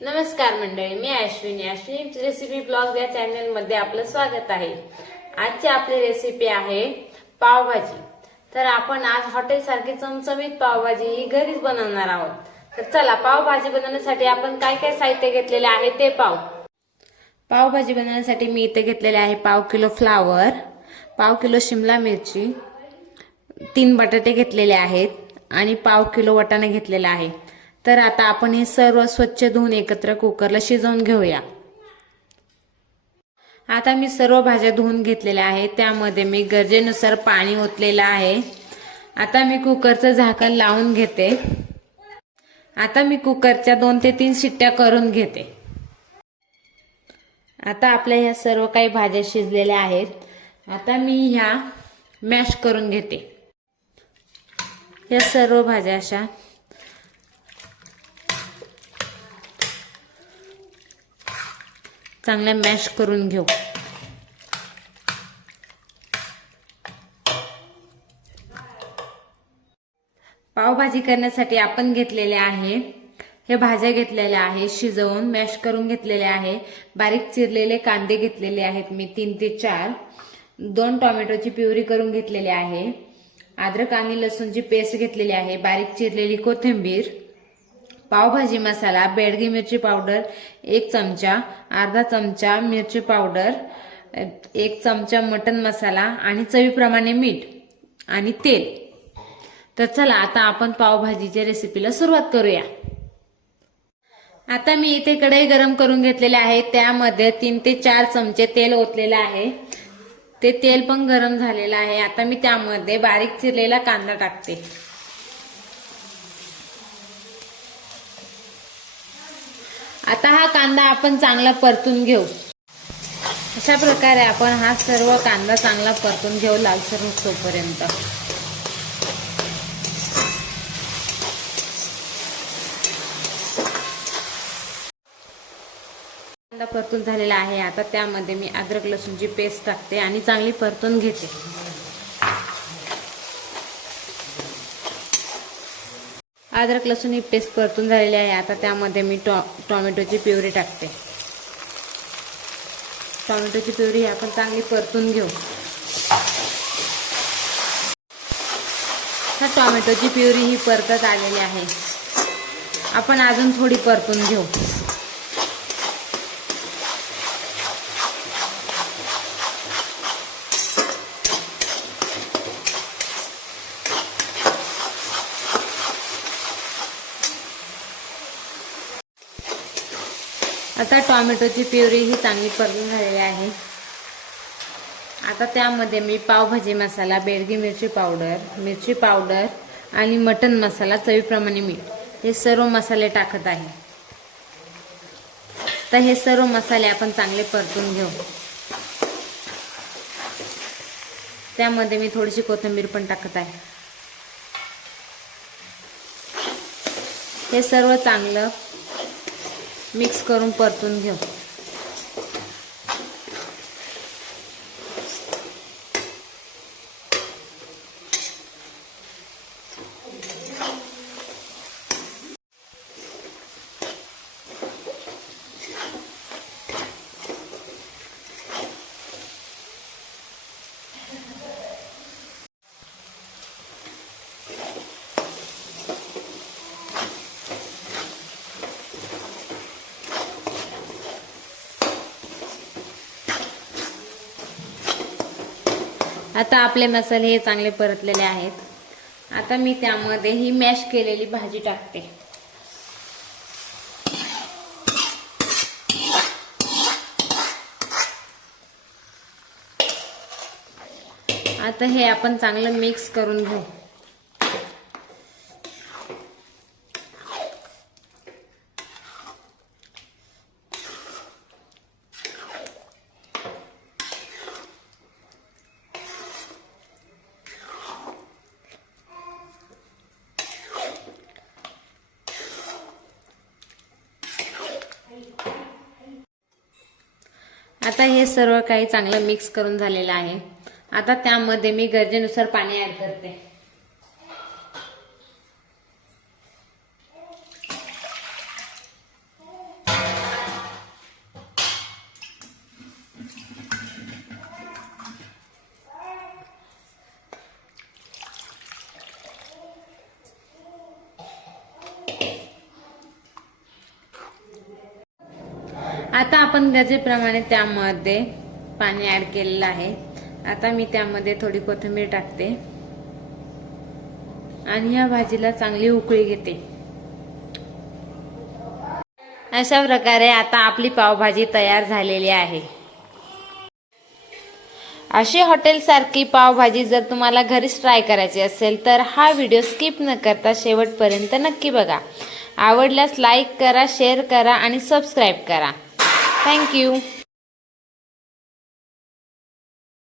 नमस्कार मंडळी, मी Ashwini recipe blog या चॅनल मध्ये आपलं स्वागत आहे। आजची आपली रेसिपी आहे पावभाजी। तर आपण आज हॉटेल सारखी चमचमीत पावभाजी ही घरीच बनवणार आहोत। तर चला पावभाजी बनवण्यासाठी आपण काय काय साहित्य घेतलेले आहे ते पाहू। पावभाजी बनवण्यासाठी मी इथे घेतलेले आहे पाव किलो फ्लावर, पाव किलो शिमला मिरची, 3 बटाटे घेतलेले आहेत आणि पाव किलो वाटाणा घेतलेला आहे। तर आता आपण हे सर्व स्वच्छ धुवून एकत्र कुकरला शिजवून घेऊया। आता मी सर्व भाज्या धुवून घेतलेल्या आहेत, त्यामध्ये मी गरजेनुसार पाणी ओतलेलं आहे। आता मी कुकरचं झाकण लावून घेते। आता मी कुकरच्या 2 ते 3 शिट्ट्या करून घेते। आता आपल्या ह्या सर्व काही भाज्या शिजलेल्या आहेत। आता मी ह्या मॅश करून घेते। या सर्व भाज्या अशा चांगल्या मॅश करून घेऊ। पावभाजी करण्यासाठी आपण घेतलेले आहे हे भाज्या घेतलेल्या आहे, शिजवून मॅश करून घेतलेले आहे। बारीक चिरलेले कांदे घेतलेले आहेत मी 3 ते 4, 2 टोमॅटोची प्युरी करून घेतलेली आहे, अद्रक आणि लसूणची पेस्ट घेतलेली आहे, बारीक चिरलेली कोथिंबीर, पावभाजी मसाला, बेडगी मिरची पावडर 1 चमचा, अर्धा चमचा मिरची पावडर, 1 चमचा मटन मसाला आणि चवीप्रमाणे मीठ आणि तेल। तर चला आता आपण पावभाजीच्या रेसिपीला सुरुवात करूया। आता मी इथे कढई गरम करून घेतलेले आहे, त्यामध्ये 3 ते 4 चमचे तेल ओतलेले आहे। ते तेल पण गरम झालेलं आहे। आता मी त्यामध्ये बारीक चिरलेला कांदा टाकते। आता हा कांदा आपण चांगला परतून घेऊ। अशा प्रकारे आपण हा सर्व कांदा चांगला परतून घेऊ लालसर होईपर्यंत। कांदा परतून झालेला आहे। आता त्यामध्ये मी अद्रक लसूणची पेस्ट टाकते आणि चांगली परतून घेते। अद्रक लसूण ही पेस्ट परतून झालेली आहे। आता त्यामध्ये मी टोमॅटोची प्युरी टाकते। टोमॅटोची प्युरी आपण चांगली परतून घेऊ। आता टोमॅटोची प्युरी ही परतत आलेली आहे। आपण अजून थोडी परतून घेऊ। आता टोमॅटोची प्युरी ही चांगली परतून झालेली आहे। आता त्यामध्ये मी पावभाजी मसाला, बेडगी मिरची पावडर आणि मटन मसाला, चवीप्रमाणे मीठ हे सर्व मसाले टाकत आहे। तर हे सर्व मसाले आपण चांगले परतून घेऊ। त्यामध्ये मी थोडीशी कोथिंबीर पण टाकत आहे। हे सर्व चांगलं मिक्स करून परतून घेऊ। आता आपले मसाले हे चांगले परतलेले आहेत। आता मी त्यामध्ये ही मॅश केलेली भाजी टाकते। आता हे आपण चांगलं मिक्स करून घेऊ। आता हे सर्व काही चांगलं मिक्स करून झालेलं आहे। आता त्यामध्ये मी गरजेनुसार पाणी ऍड करते। आता आपण गरजेप्रमाणे त्यामध्ये पाणी ऍड केलेलं आहे। आता मी त्यामध्ये थोडी कोथिंबीर टाकते आणि या भाजीला चांगली उकळी घेते। अशा प्रकारे आता आपली पावभाजी तयार झालेली आहे। अशी हॉटेलसारखी पावभाजी जर तुम्हाला घरीच ट्राय करायची असेल तर हा व्हिडिओ स्किप न करता शेवटपर्यंत नक्की बघा। आवडल्यास लाईक करा, शेअर करा आणि सबस्क्राईब करा। थँक्यू।